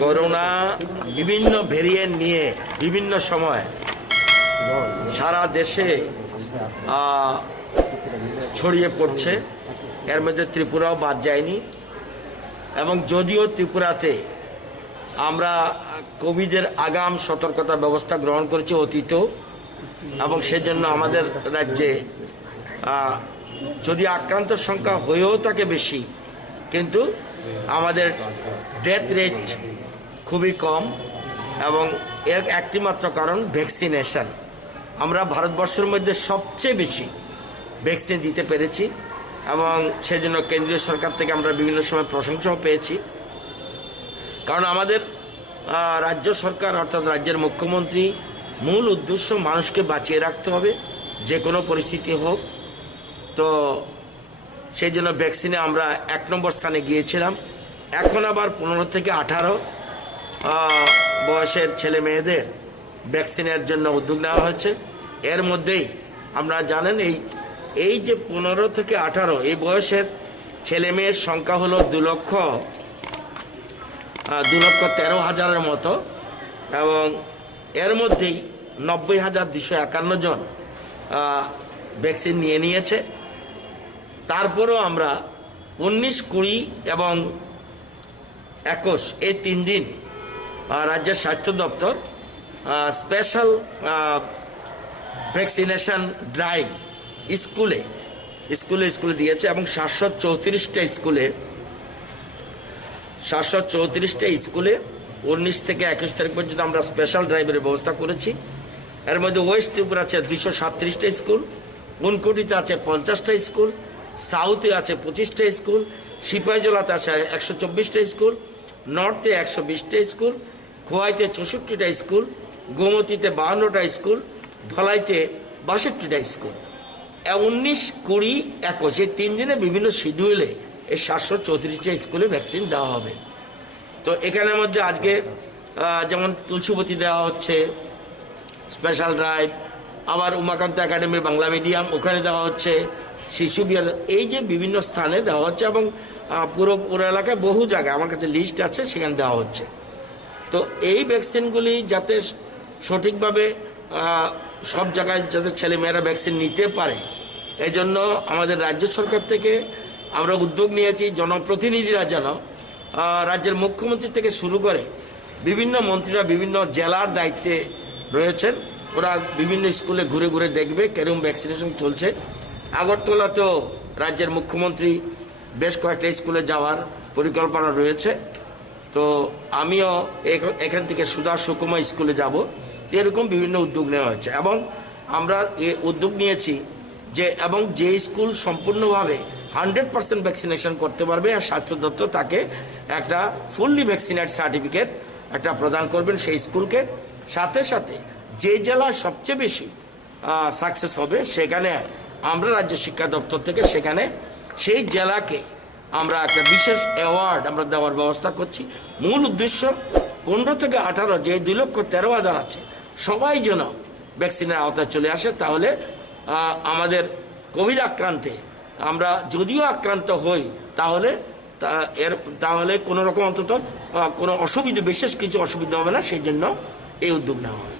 Corona বিভিন্ন variant নিয়ে বিভিন্ন সময় সারা দেশে ছড়িয়ে পড়ছে। এর মধ্যে ত্রিপুরাও বাদ যায়নি। এবং যদিও ত্রিপুরাতে আমরা কোভিডের আগাম সতর্কতা ব্যবস্থা গ্রহণ করেছি অতীতেও, এবং সেজন্য আমাদের রাজ্যে যদি আক্রান্ত সংখ্যা হয়েও থাকে বেশি, কিন্তু আমাদের ডেথ রেট খুবই কম। এবং এর একটি মাত্র কারণ ভ্যাকসিনেশন। আমরা ভারতবর্ষের মধ্যে সবচেয়ে বেশি ভ্যাকসিন দিতে পেরেছি, এবং সেজন্য কেন্দ্রীয় সরকার থেকে আমরা বিভিন্ন সময় প্রশংসাও পেয়েছি। কারণ আমাদের রাজ্য সরকার অর্থাৎ রাজ্যের মুখ্যমন্ত্রী মূল উদ্দেশ্য মানুষকে বাঁচিয়ে রাখতে হবে যে কোনো পরিস্থিতি হোক। তো সেই জন্য ভ্যাকসিনে আমরা 1 নম্বর স্থানে গিয়েছিলাম। এখন আবার 15 থেকে 18 বয়সের ছেলে মেয়েদের ভ্যাকসিনের জন্য উদ্যোগ নেওয়া হয়েছে। এর মধ্যেই আপনারা জানেন এই যে 15 থেকে 18 এই বয়সের ছেলে মেয়ের সংখ্যা হলো 2,13,000-এর মতো, এবং এর মধ্যেই 90,251 জন ভ্যাকসিন নিয়েছে। তারপরেও আমরা 19, 20 এবং 21 এই 3 দিন রাজ্যের স্বাস্থ্য দপ্তর স্পেশাল ভ্যাকসিনেশন ড্রাইভ স্কুলে দিয়েছে, এবং 734টা স্কুলে 19 থেকে 21 তারিখ পর্যন্ত আমরা স্পেশাল ড্রাইভের ব্যবস্থা করেছি। এর মধ্যে ওয়েস্ট ত্রিপুরা আছে 237টা স্কুল, উনকোটিতে আছে 50টা স্কুল, সাউথে আছে 25টা স্কুল, সিপাহীজলাতে আছে 124টা স্কুল, নর্থে 120টা স্কুল, খোয়াইতে 64টা স্কুল, গোমতীতে 52টা স্কুল, ধলাইতে 62টা স্কুল। 19, 20, 21 এই 3 দিনে বিভিন্ন শিডিউলে এই 734টা স্কুলে ভ্যাকসিন দেওয়া হবে। তো এখানের মধ্যে আজকে যেমন তুলসীবতী দেওয়া হচ্ছে স্পেশাল ড্রাইভ, আবার উমাকান্ত একাডেমি বাংলা মিডিয়াম ওখানে দেওয়া হচ্ছে, শিশু বিহার, এই যে বিভিন্ন স্থানে দেওয়া হচ্ছে, এবং পুরো এলাকায় বহু জায়গায় আমার কাছে লিস্ট আছে সেখানে দেওয়া হচ্ছে। তো এই ভ্যাকসিনগুলি যাতে সঠিকভাবে সব জায়গায় যাতে ছেলেমেয়েরা ভ্যাকসিন নিতে পারে, এই জন্য আমাদের রাজ্য সরকার থেকে আমরা উদ্যোগ নিয়েছি। জনপ্রতিনিধিরা যেন রাজ্যের মুখ্যমন্ত্রী থেকে শুরু করে বিভিন্ন মন্ত্রীরা বিভিন্ন জেলার দায়িত্বে রয়েছেন, ওরা বিভিন্ন স্কুলে ঘুরে ঘুরে দেখবে কেরম ভ্যাকসিনেশন চলছে। আগরতলাতেও রাজ্যের মুখ্যমন্ত্রী বেশ কয়েকটা স্কুলে যাওয়ার পরিকল্পনা রয়েছে। তো আমিও এখান থেকে সুধা সুকুমা স্কুলে যাব। এরকম বিভিন্ন উদ্যোগ নেওয়া হয়েছে, এবং আমরা উদ্যোগ নিয়েছি যে স্কুল সম্পূর্ণভাবে 100% ভ্যাকসিনেশন করতে পারবে, আর স্বাস্থ্য দপ্তর তাকে একটা ফুললি ভ্যাকসিনেট সার্টিফিকেট একটা প্রদান করবেন সেই স্কুলকে। সাথে সাথে যে জেলা সবচেয়ে বেশি সাকসেস হবে সেখানে আমরা রাজ্য শিক্ষা দপ্তর থেকে সেখানে সেই জেলাকে আমরা একটা বিশেষ অ্যাওয়ার্ড আমরা দেওয়ার ব্যবস্থা করছি। মূল উদ্দেশ্য 15 থেকে 18 যে 2,13,000 আছে সবাই যেন ভ্যাকসিনের আওতায় চলে আসে। তাহলে আমাদের কোভিড আক্রান্তে আমরা যদিও আক্রান্ত হই তাহলে কোনো রকম অন্তত কোনো বিশেষ কিছু অসুবিধা হবে না, সেই জন্য এই উদ্যোগ নেওয়া হয়।